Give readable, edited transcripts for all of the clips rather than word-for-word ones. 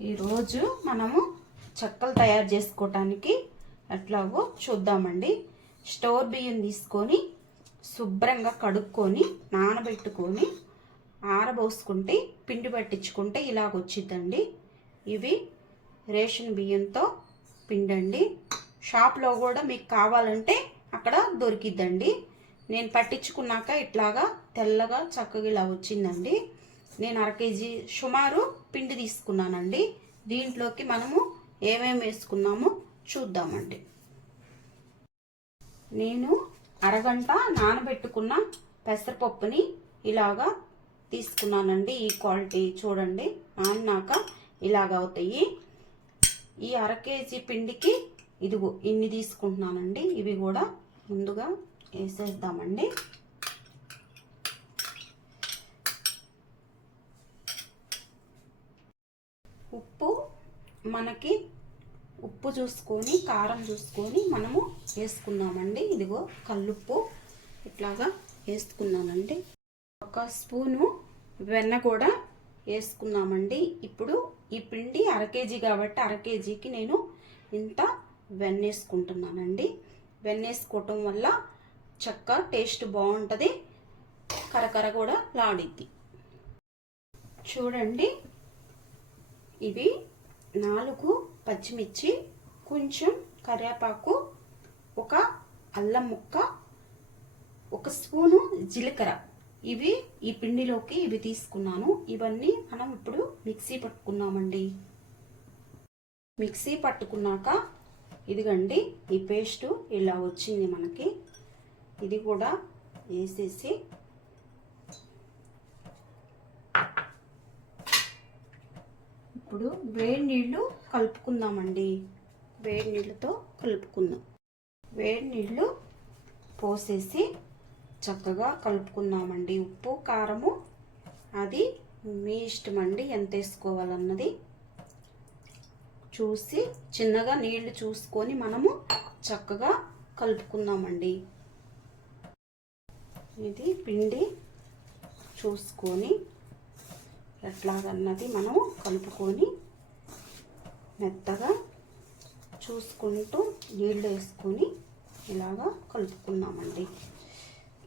ఈరోజు మనము చెక్కలు తయారు చేసుకోవటానికి ఎట్లాగో చూద్దామండి. స్టోర్ బియ్యం తీసుకొని శుభ్రంగా కడుక్కొని నానబెట్టుకొని ఆరబోసుకుంటే పిండి పట్టించుకుంటే ఇలాగొచ్చిద్దండి. ఇవి రేషన్ బియ్యంతో పిండండి. షాప్లో కూడా మీకు కావాలంటే అక్కడ దొరికిద్దండి. నేను పట్టించుకున్నాక ఇట్లాగా తెల్లగా చక్కగా ఇలా వచ్చిందండి. నేను 1/2 కేజీ సుమారు పిండి తీసుకున్నానండి. దీంట్లోకి మనము ఏమేమి వేసుకున్నామో చూద్దామండి. నేను అరగంట నానబెట్టుకున్న పెసరపప్పుని ఇలాగా తీసుకున్నానండి. ఈ క్వాలిటీ చూడండి, నాన్నాక ఇలాగ అవుతాయి. ఈ 1/2 కేజీ పిండికి ఇదిగో ఇన్ని తీసుకుంటున్నానండి. ఇవి కూడా ముందుగా వేసేద్దామండి. ఉప్పు మనకి ఉప్పు చూసుకొని కారం చూసుకొని మనము వేసుకున్నామండి. ఇదిగో కల్లుప్పు ఇట్లాగా వేసుకున్నానండి. 1 స్పూను వెన్న కూడా వేసుకున్నామండి. ఇప్పుడు ఈ పిండి 1/2 కేజీ కాబట్టి 1/2 కేజీకి నేను ఇంత వెన్న వేసుకుంటున్నానండి. వెన్న వేసుకోవటం వల్ల చెక్క టేస్ట్ బాగుంటుంది, కరకర కూడా లాడిద్ది. చూడండి, ఇవి 4 పచ్చిమిర్చి, కొంచెం కరివేపాకు, ఒక అల్లం ముక్క, 1 స్పూను జీలకర్ర, ఇవి ఈ పిండిలోకి ఇవి తీసుకున్నాను. ఇవన్నీ మనం ఇప్పుడు మిక్సీ పట్టుకున్నామండి. మిక్సీ పట్టుకున్నాక ఇదిగండి ఈ పేస్టు ఇలా వచ్చింది మనకి. ఇది కూడా వేసేసి ఇప్పుడు వేడి నీళ్ళు కలుపుకుందామండి. వేడి నీళ్ళతో కలుపుకుందాం. వేడి నీళ్ళు పోసేసి చక్కగా కలుపుకుందామండి. ఉప్పు కారము అది మీ ఇష్టం అండి, ఎంత వేసుకోవాలన్నది చూసి చిన్నగా నీళ్లు చూసుకొని మనము చక్కగా కలుపుకుందామండి. ఇది పిండి చూసుకొని ఎట్లాగన్నది మనం కలుపుకొని మెత్తగా చూసుకుంటూ నీళ్ళు వేసుకొని ఇలాగా కలుపుకుందామండి.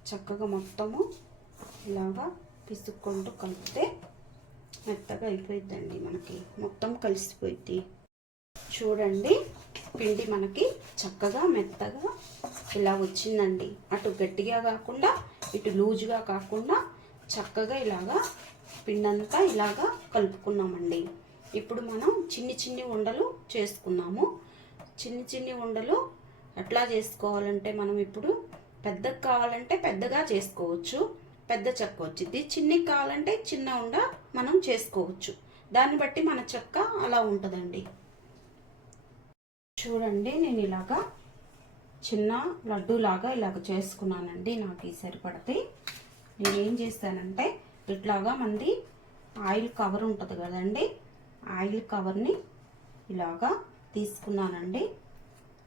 చక్కగా మొత్తము ఇలాగా పిసుక్కుంటూ కలిపితే మెత్తగా అయిపోయిద్దండి. మనకి మొత్తం కలిసిపోయిద్ది. చూడండి, పిండి మనకి చక్కగా మెత్తగా ఇలా వచ్చిందండి. అటు గట్టిగా కాకుండా ఇటు లూజుగా కాకుండా చక్కగా ఇలాగా పిండంతా ఇలాగా కలుపుకున్నామండి. ఇప్పుడు మనం చిన్ని ఉండలు చేసుకున్నాము. చిన్ని ఉండలు ఎట్లా చేసుకోవాలంటే మనం ఇప్పుడు పెద్దగా కావాలంటే పెద్దగా చేసుకోవచ్చు, పెద్ద చెక్క వచ్చింది. చిన్నకి కావాలంటే చిన్న ఉండ మనం చేసుకోవచ్చు. దాన్ని బట్టి మన చెక్క అలా ఉంటుందండి. చూడండి, నేను ఇలాగా చిన్న లడ్డూలాగా ఇలాగ చేసుకున్నానండి. నాకు ఈ సరిపడితే నేను ఏం చేస్తానంటే ఇట్లాగా మంది ఆయిల్ కవర్ ఉంటుంది కదండి, ఆయిల్ కవర్ని ఇలాగా తీసుకున్నానండి.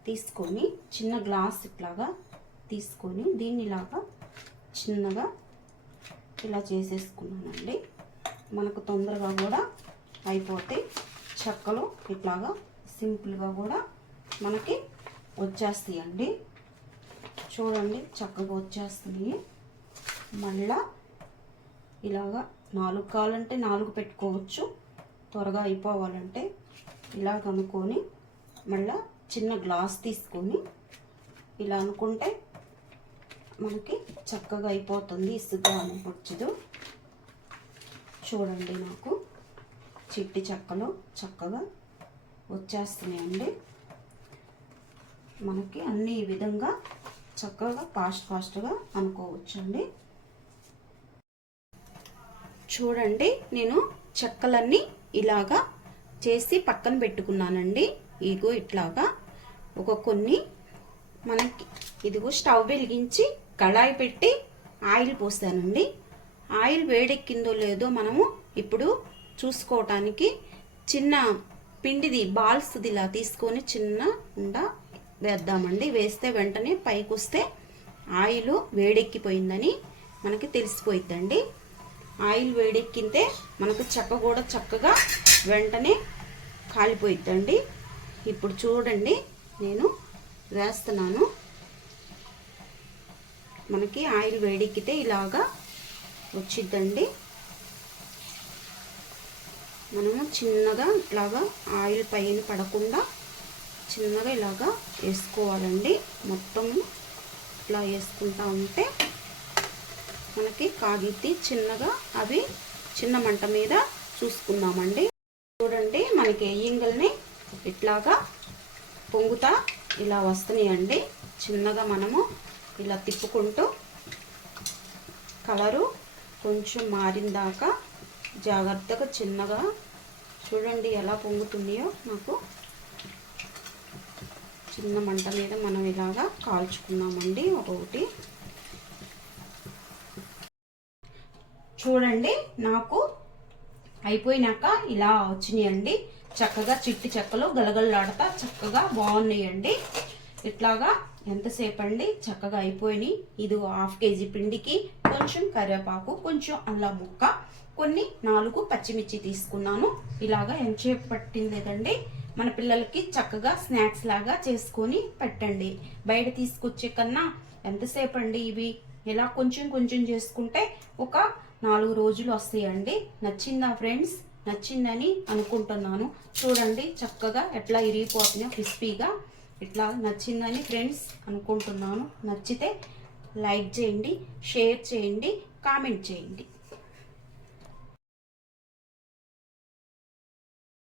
తీసుకొని చిన్న గ్లాస్ ఇట్లాగా తీసుకొని దీన్ని ఇలాగా చిన్నగా ఇలా చేసేసుకున్నానండి. మనకు తొందరగా కూడా అయిపోతాయి చెక్కలు. ఇట్లాగా సింపుల్గా కూడా మనకి వచ్చేస్తాయండి. చూడండి, చక్కగా వచ్చేస్తున్నాయి. మళ్ళా ఇలాగా 4 కావాలంటే 4 పెట్టుకోవచ్చు. త్వరగా అయిపోవాలంటే ఇలాగ అనుకొని మళ్ళా చిన్న గ్లాస్ తీసుకొని ఇలా అనుకుంటే మనకి చక్కగా అయిపోతుంది. ఇసుగా అనిపించదు. చూడండి, నాకు చిట్టి చెక్కలు చక్కగా వచ్చేస్తున్నాయండి. మనకి అన్ని ఈ విధంగా చక్కగా ఫాస్ట్గా అనుకోవచ్చండి. చూడండి, నేను చెక్కలన్నీ ఇలాగా చేసి పక్కన పెట్టుకున్నానండి. ఇగో ఇట్లాగా కొన్ని మనకి ఇదిగో స్టవ్ వెలిగించి కళాయి పెట్టి ఆయిల్ పోసానండి. ఆయిల్ వేడెక్కిందో లేదో మనము ఇప్పుడు చూసుకోవటానికి చిన్న పిండిది బాల్స్ది ఇలా తీసుకొని చిన్న ఉండ వేద్దామండి. వేస్తే వెంటనే పైకి వస్తే ఆయిల్ వేడెక్కిపోయిందని మనకి తెలిసిపోయిద్దండి. ఆయిల్ వేడెక్కితే మనకు చెక్క కూడా చక్కగా వెంటనే కాలిపోయిద్దండి. ఇప్పుడు చూడండి నేను వేస్తున్నాను. మనకి ఆయిల్ వేడెక్కితే ఇలాగా వచ్చిద్దండి. మనము చిన్నగా ఇలాగా ఆయిల్ పైన పడకుండా చిన్నగా ఇలాగా వేసుకోవాలండి. మొత్తము ఇట్లా వేసుకుంటా ఉంటే మనకి కాగిద్ది చిన్నగా. అవి చిన్న మంట మీద చూసుకుందామండి. చూడండి మనకి వేయంగల్ని ఇట్లాగా పొంగుతా ఇలా వస్తున్నాయండి. చిన్నగా మనము ఇలా తిప్పుకుంటూ కలరు కొంచెం మారిన దాకా జాగ్రత్తగా చిన్నగా చూడండి ఎలా పొంగుతున్నాయో. నాకు చిన్న మంట మీద మనం ఇలాగా కాల్చుకున్నామండి. ఒక్కొక్కటి చూడండి నాకు అయిపోయినాక ఇలా వచ్చినాయండి. చక్కగా చిట్టి చెక్కలు గలగలలాడతా చక్కగా బాగున్నాయండి. ఇట్లాగా ఎంతసేపు అండి చక్కగా అయిపోయినాయి. ఇది 1/2 కేజీ పిండికి కొంచెం కరివేపాకు, కొంచెం అల్లం ముక్క, కొన్ని 4 పచ్చిమిర్చి తీసుకున్నాను. ఇలాగా ఎంతసేపు పట్టింది లేదండి. మన పిల్లలకి చక్కగా స్నాక్స్ లాగా చేసుకొని పెట్టండి. బయట తీసుకొచ్చే కన్నా ఎంతసేపు అండి ఇవి ఇలా కొంచెం కొంచెం చేసుకుంటే ఒక 4 రోజులు వస్తాయండి. నచ్చిందా ఫ్రెండ్స్? నచ్చిందని అనుకుంటున్నాను. చూడండి చక్కగా ఎట్లా ఇరిగిపోతున్నాయో క్రిస్పీగా. ఇట్లా నచ్చిందని ఫ్రెండ్స్ అనుకుంటున్నాను. నచ్చితే లైక్ చేయండి, షేర్ చేయండి, కామెంట్ చేయండి.